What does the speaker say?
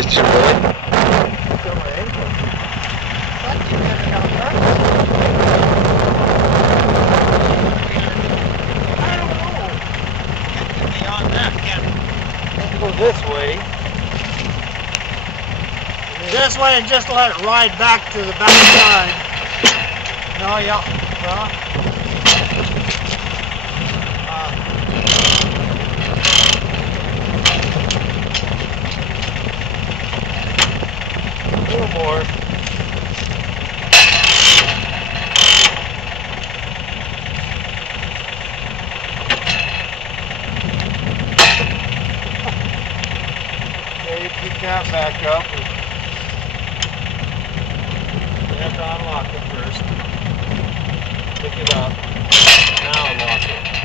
Did you really? Feel my ankle. What? You had it on purpose? I don't know. Can't get beyond that, can it? Let's go this way. This way and just let it ride back to the back side. No, yeah. Well, A little more. Okay, you keep that back up. You have to unlock it first. Pick it up. Now unlock it.